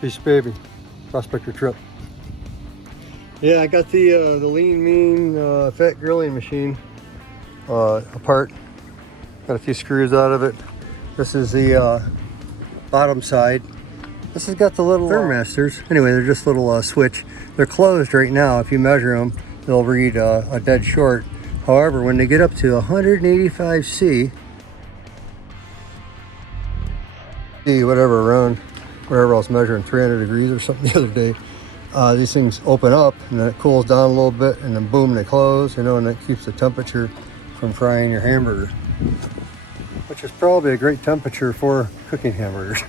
Peace baby, Prospector Tripp. Yeah, I got the lean mean fat grilling machine apart. Got a few screws out of it. This is the bottom side. This has got the little thermistors. Anyway, they're just little switch. They're closed right now. If you measure them, they'll read a dead short. However, when they get up to 185 C, whatever, around whatever I was measuring, 300 degrees or something the other day, these things open up and then it cools down a little bit and then boom, they close, you know, and that keeps the temperature from frying your hamburger, which is probably a great temperature for cooking hamburgers.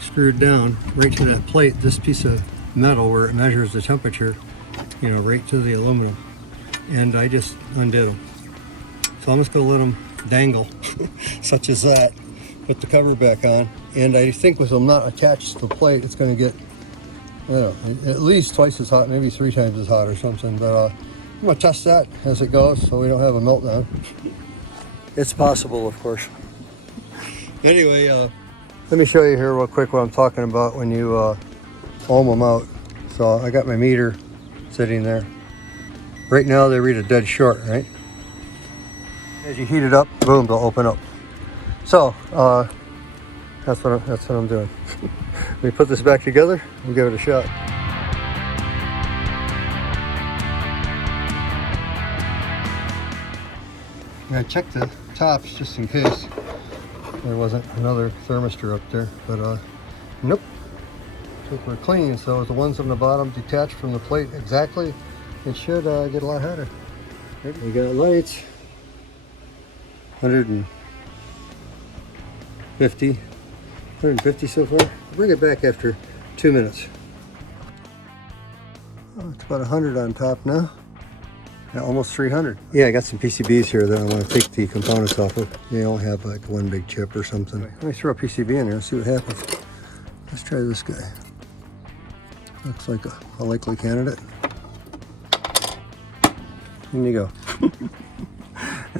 Screwed down right to that plate, this piece of metal where it measures the temperature, you know, right to the aluminum. And I just undid them. So I'm just gonna let them dangle, such as that. Put the cover back on, and I think with them not attached to the plate, it's gonna get, I don't know, at least twice as hot, maybe 3 times as hot or something. But I'm gonna test that as it goes so we don't have a meltdown. It's possible, of course. Anyway, let me show you here real quick what I'm talking about when you ohm them out. So I got my meter sitting there. Right now they read a dead short, right? As you heat it up, boom, they'll open up. So that's what I'm doing. Let me put this back together and give it a shot. I checked the tops just in case there wasn't another thermistor up there, but nope. Super clean. So the ones on the bottom detached from the plate exactly, it should get a lot hotter. We got lights. 150 so far. I'll bring it back after 2 minutes. Oh, it's about 100 on top now. Yeah, almost 300. Yeah, I got some PCBs here that I want to take the components off of. They all have like one big chip or something. Let me throw a PCB in there and see what happens. Let's try this guy. Looks like a likely candidate. In you go.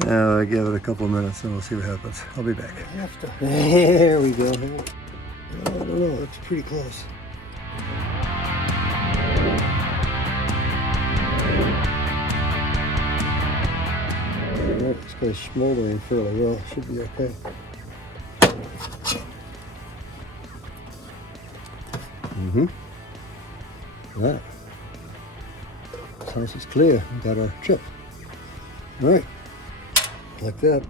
I'll give it a couple of minutes and we'll see what happens. I'll be back. There we go. I don't know, that's pretty close. Alright, this guy's smoldering fairly well. Should be okay. Alright. This house is clear. We got our chip. Alright. Like that.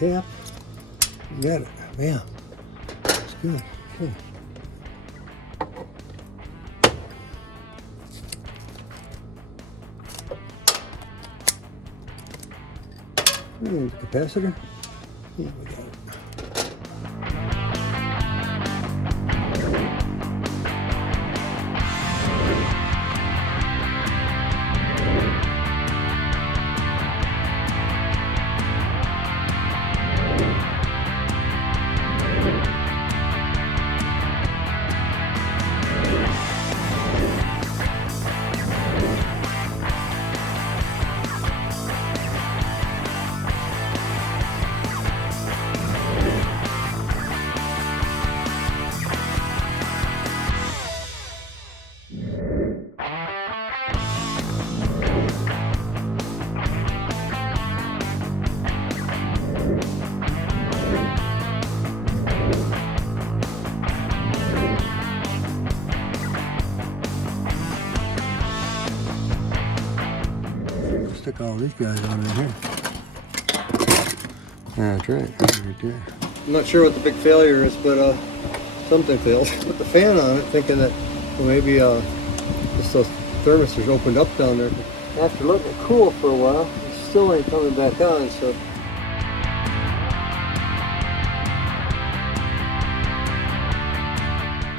Cap. You got it. Bam. That's good. Okay. Capacitor. Yeah, we got it. Stick all these guys on in here. That's right, right there. I'm not sure what the big failure is, but something failed. Put the fan on it, thinking that well, maybe just those thermistors opened up down there. After letting it cool for a while, it still ain't coming back on. So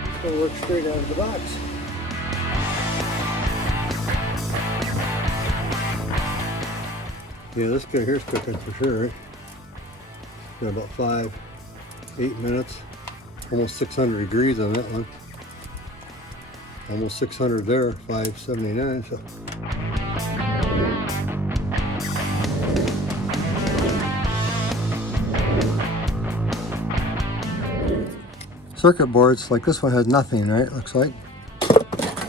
it's gonna work straight out of the box. Yeah, this guy here's cooking for sure, right? Got about 8 minutes. Almost 600 degrees on that one. Almost 600 there, 579. So. circuit boards, like this one has nothing, right? Looks like.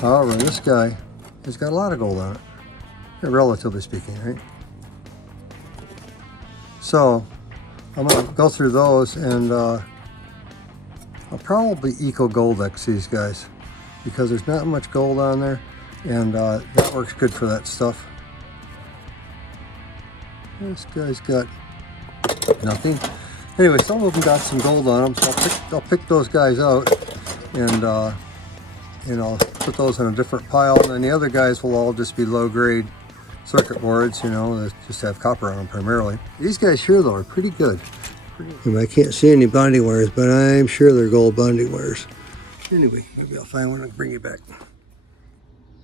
However, this guy has got a lot of gold on it, relatively speaking, right? So I'm going to go through those, and I'll probably Eco Goldex these guys because there's not much gold on there, and that works good for that stuff. This guy's got nothing. Anyway, some of them got some gold on them, so I'll pick those guys out, and you know, put those in a different pile, and then the other guys will all just be low grade circuit boards, you know, that just have copper on them primarily. These guys here though are pretty good. I can't see any bonding wires, but I'm sure they're gold bonding wires. Anyway, maybe I'll find one and bring you back.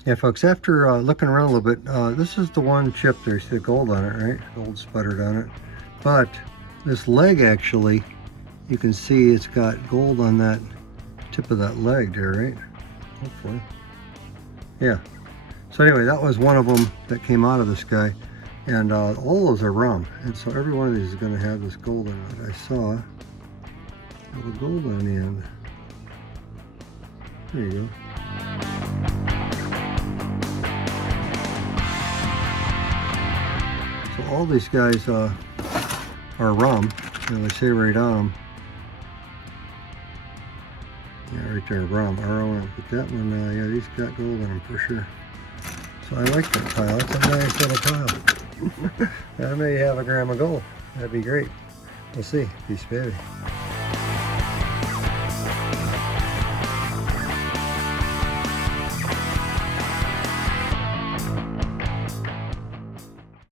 Yeah, folks, after looking around a little bit, this is the one chip there. You see the gold on it, right? Gold sputtered on it. But this leg, actually, you can see it's got gold on that tip of that leg there, right? Hopefully. Yeah. So anyway, that was one of them that came out of this guy. And all those are rum. And so every one of these is going to have this gold in it. I saw the gold on the end. There you go. So all these guys are rum. You know, they say right on them. Yeah, right there, rum, R-O-M. But that one, yeah, these got gold in them for sure. So I like that pile. That's a nice little pile. I may have a gram of gold. That'd be great. We'll see. Peace, baby.